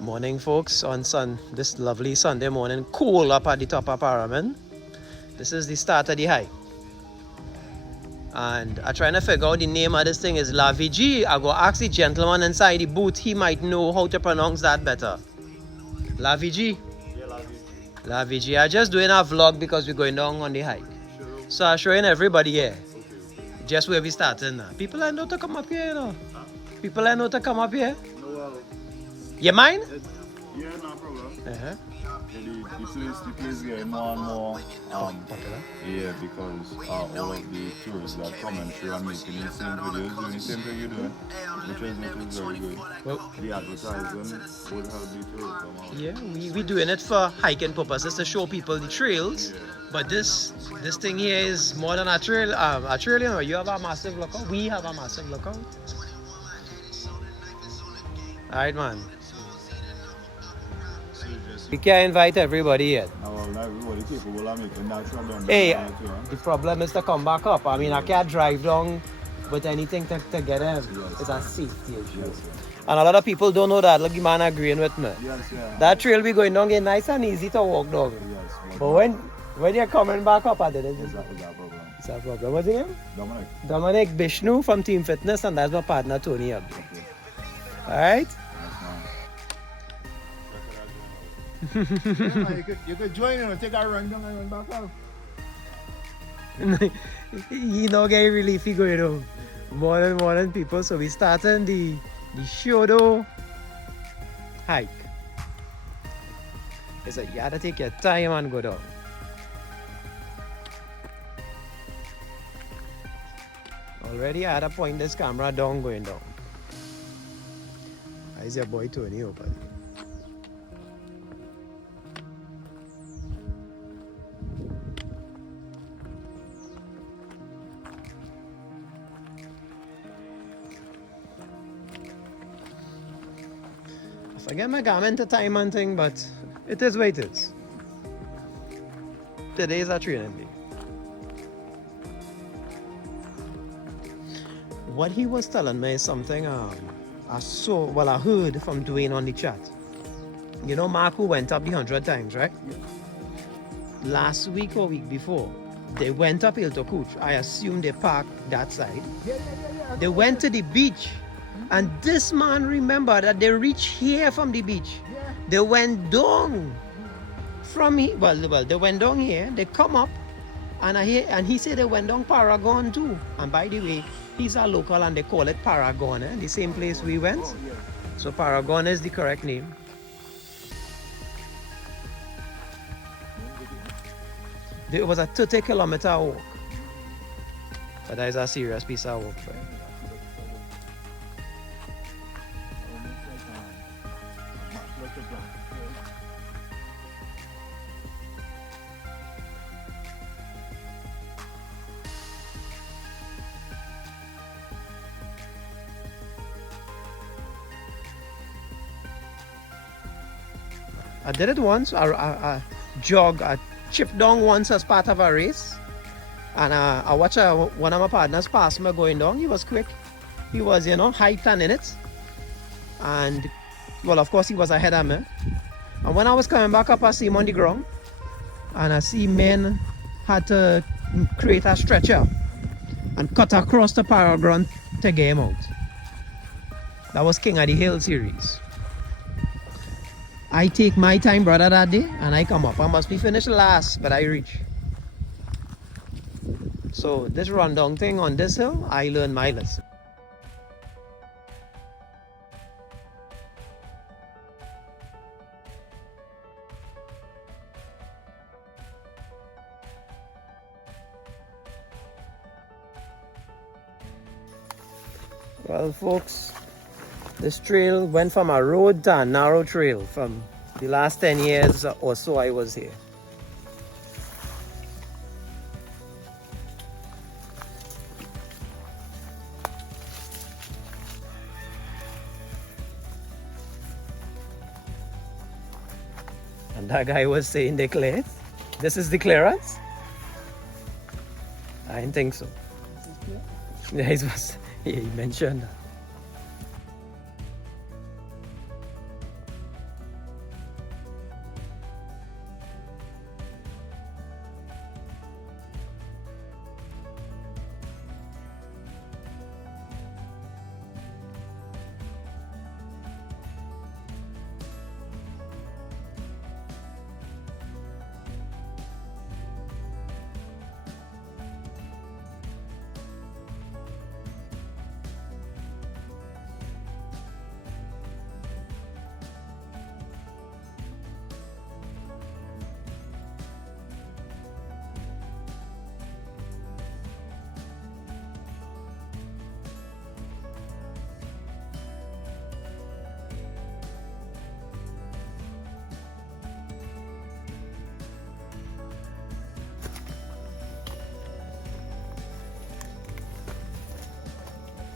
Morning, folks, on this lovely Sunday morning, cool up at the top of Paramin. This is the start of the hike. And I'm trying to figure out the name of this thing is La Vigie. I go ask the gentleman inside the booth, he might know how to pronounce that better. La Vigie? Yeah, La Vigie. La Vigie. I'm just doing a vlog because we're going down on the hike. Sure. So I'm showing everybody here. Okay. Just where we starting now. People I know to come up here, you know. Huh? People I know to come up here. No, well, You mind? yeah, no problem. Uh-huh. Yeah, the place getting more and more Popular. yeah, because all of the tourists that come and through and making the same videos, doing the same thing you're doing, which is very good. Well, The advertising would help the tourists come out. yeah, we doing it for hiking purposes to show people the trails. Yeah. But this thing here is more than a trail. A trail, you know, you have a massive lookout. We have a massive lookout. Alright, man. So just, We can't invite everybody yet. well, not everybody capable of making that trip down Hey, there too, huh? the problem is to come back up. I mean, I can't drive down with anything to get in. Yes. It's a safety issue. Yes, And a lot of people don't know that. Look, the man agreeing with me. yes, yeah. That trail we going down is nice and easy to walk down. Yes, But when you're coming back up, I did it. is that problem? It's a problem. What's his name? Dominic. Dominic Bishnu from Team Fitness, and that's my partner Tony Abdi. Okay. Alright? You could join and take a run down and run back up. He not getting relief he going home. More than people. So we starting the Shodo hike. It's like you gotta take your time and go down. Already I had to point this camera down going down. How's your boy Tony open? I forget my garment to time and thing, but it is what it is. Today is a training day. What he was telling me is something I heard from Dwayne on the chat. You know Mark who went up the 100 times, right? Yeah. Last week or week before, they went up Hill to Cooch. I assume they parked that side. Yeah. They went to the beach. And this man remembered that they reached here from the beach. Yeah. They went down from here. Well, they went down here. They come up, and he said they went down Paragon too. And by the way, he's a local, and they call it Paragon, the same place we went. Oh, yeah. So Paragon is the correct name. It was a 30-kilometer walk, but that is a serious piece of work. Right? I did it once. I chipped down once as part of a race. And I watched one of my partners pass me going down. He was quick. He was, hyped and in it. And, well, of course, he was ahead of me. And when I was coming back up, I see him on the ground. And I see men had to create a stretcher and cut across the Paragon to get him out. That was King of the Hill series. I take my time, brother, that day, and I come up. I must be finished last, but I reach. So this rundown thing on this hill, I learned my lesson. Well, folks, this trail went from a road to a narrow trail from the last 10 years or so I was here. And that guy was saying they cleared. This is the clearance? I didn't think so. Yeah, he mentioned that.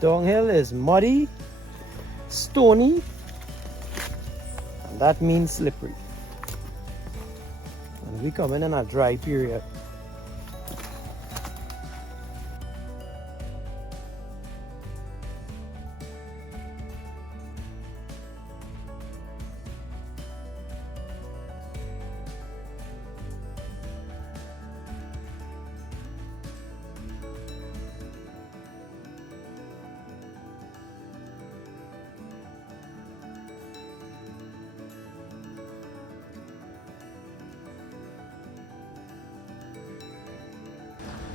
Downhill is muddy, stony, and that means slippery. And we coming in a dry period.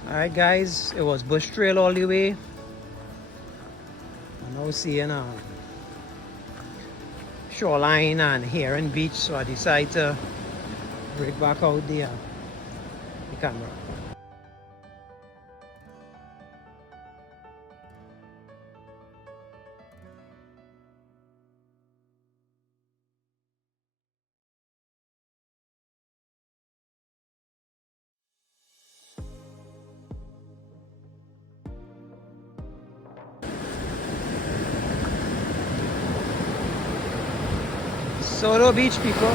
Alright guys, it was bush trail all the way. I'm now seeing shoreline and Heron Beach, so I decided to break back out the camera. Saut Beach, people.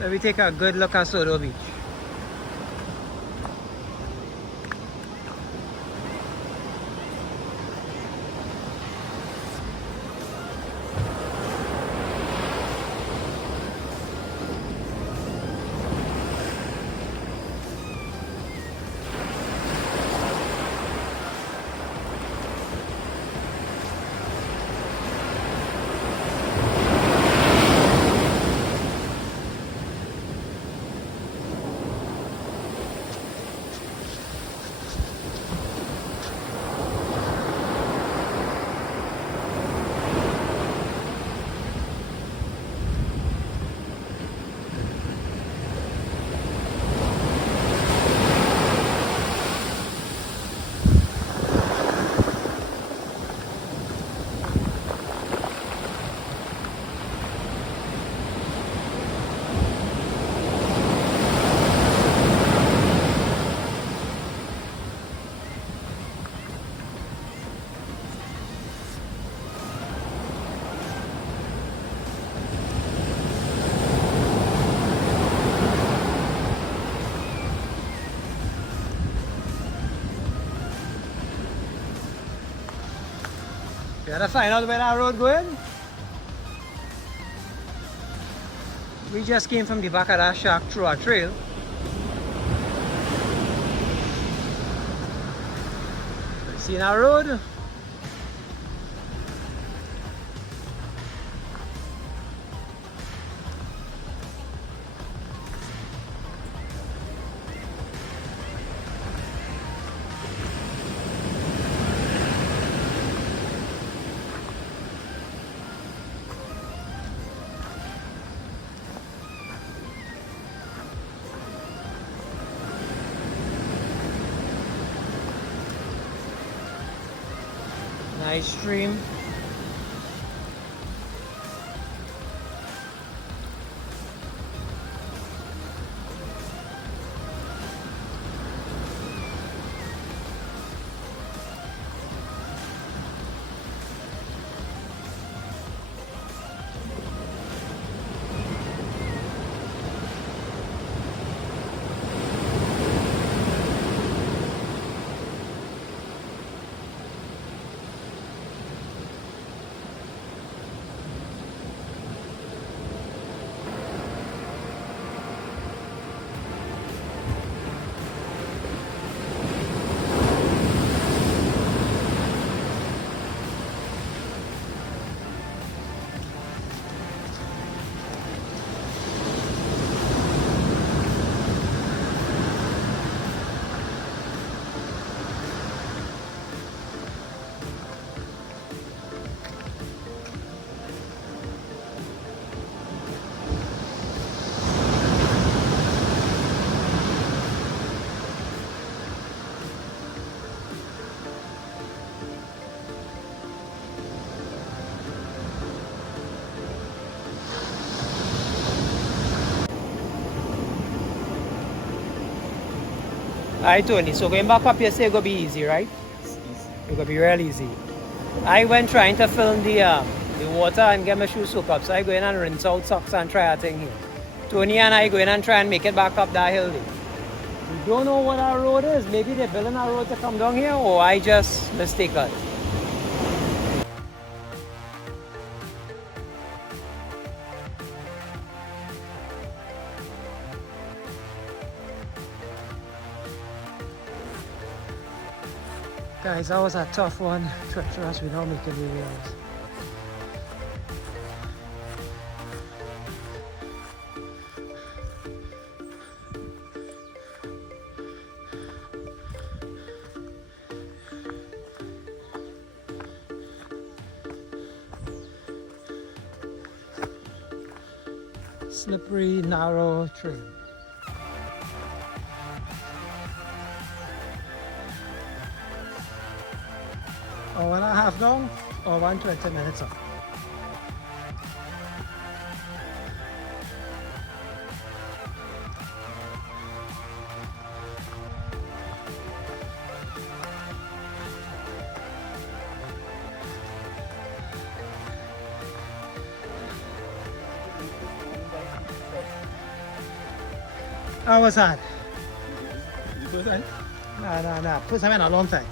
Let me take a good look at Saut Beach. You gotta find out where that road going. We just came from the back of that shack through a trail. See our road? Nice stream. Alright, Tony, so going back up, you say it's going to be easy, right? It's easy. It's going to be real easy. I went trying to film the water and get my shoes soaked up, so I go in and rinse out socks and try a thing here. Tony and I go in and try and make it back up that hill there. We don't know what our road is. Maybe they're building our road to come down here, or I just mistaken. Guys, that was a tough one. Treacherous, we don't make it realize. Slippery, narrow trail. Or 1.5 down, or 120 minutes up. How was that? The first time? No. First time in a long time.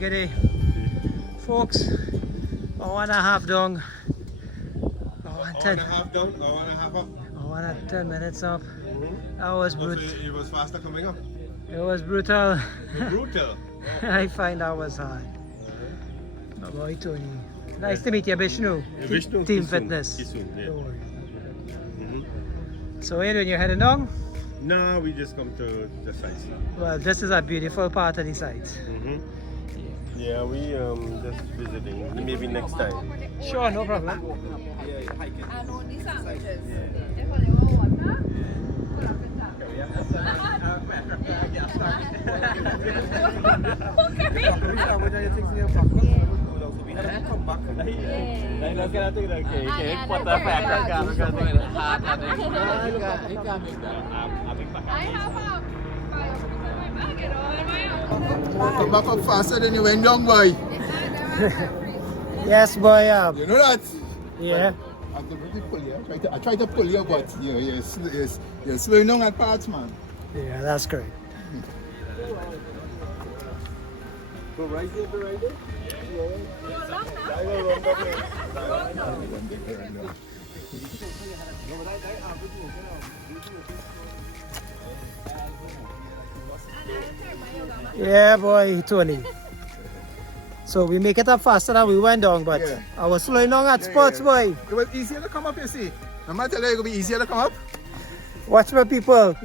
Get it. Folks, 1.5 down. 1.5 down, 1.5 up. 10 minutes up. That was brutal. It was faster coming up. It was brutal. Brutal. I find that was hard. Oh boy, Tony. Nice to meet you, Vishnu. Vishnu, Team Kisun. Fitness. Kisun, yeah. Don't worry. So what are you doing? You're heading down? No, we just come to the sites. Well, this is a beautiful part of the site. Yeah, we just visiting. Maybe next time. Sure, no problem. Come back up faster than you went down, boy. Yes, boy. You know that? Yeah. I could really pull you. I tried to pull you, but you're slowing down at parts, man. Yeah, that's great. Go right there, go right there. Yeah, boy, Tony. So we make it up faster than we went down, but Yeah. I was slowing down at spots, boy. It was easier to come up, you see. No matter how it will be easier to come up. Watch my people.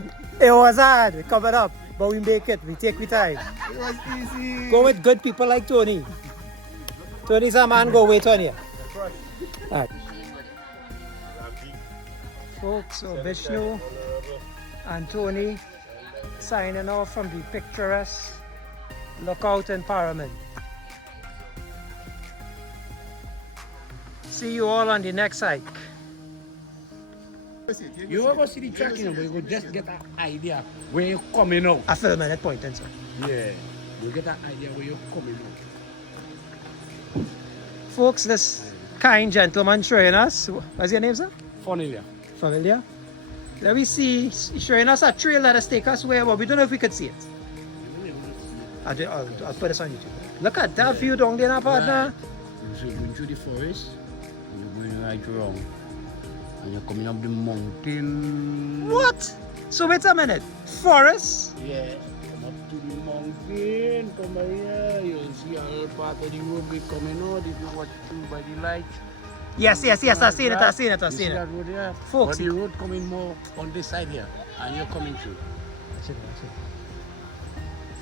It was hard coming up, but we make it. We take we time. It was easy. Go with good people like Tony. Tony's a man, go wait on you. Alright. Folks, so Vishnu and Tony signing off from the picturesque lookout in Paramin. See you all on the next hike. You ever see the track, you know, you could just get an idea where you're coming out. I film at that point, sir. Yeah, you get an idea where you're coming out. Folks, this kind gentleman showing us, what's your name, sir? Familiar. Familiar? Let me see, he's showing us a trail that has taken us where, but we don't know if we could see it. I'll put this on YouTube. Look at that view down there, partner. So you're going through the forest, and you're going right around, and you're coming up the mountain. What? So wait a minute. Forest? Yeah, come up to the mountain, come by here, you'll see a little part of the road we coming out, if you watch through by the light. Yes, I've seen it. You see that road there? Folks, But the road coming more on this side here, and you're coming through.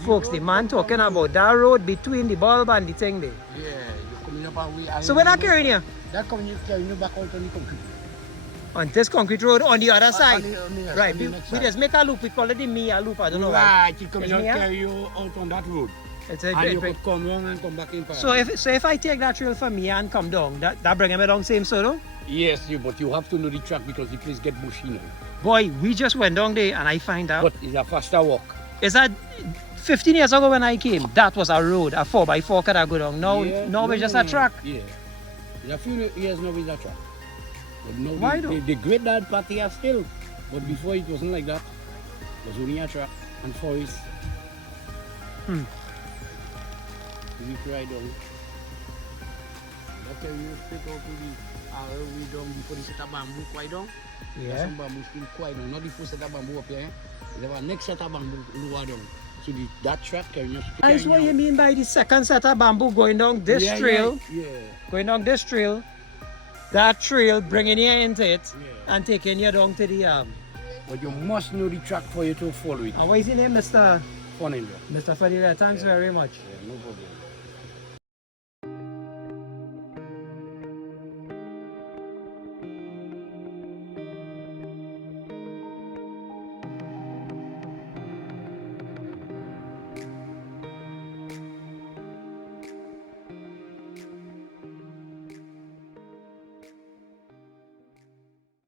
Folks, the man talking about that road between the bulb and the thing there. Yeah, you're coming up and we. So we're not carrying you That coming, you carrying you back out on the concrete. on this concrete road on the other side. Right, on the we next we side. just make a loop. We call it the Mia loop. I don't know why. Right, you coming It's out Mia? carry you out on that road. It's And you a, could come round and come back in Paramin. so if I take that trail from Mia and come down, that bring me down same solo. Yes, but you have to know the track because the place get bushy now. Boy, we just went down there and I find out. But it's a faster walk. Is that 15 years ago when I came? That was a road, a 4x4 could I go down. Now, Yeah, now it's just no. a track. Yeah. It's a few years now with that track. But now Why the, though? the great dad party are still. But before it wasn't like that. It was only a track and forest. Hmm. We try down. That's you straight out to the way down before the set of bamboo quite down. There's Yeah. some bamboo still quite down. Not the first set of bamboo up here. There's a next set of bamboo lower down. So that track carrying you straight. That's what you mean by the second set of bamboo going down this trail. Yeah. Going down this trail. That trail bringing you into it Yeah. and taking you down to the But you must know the track for you to follow it. and what is your name, Mr. Funny. Mr. Fadila? Thanks very much. Yeah, no problem.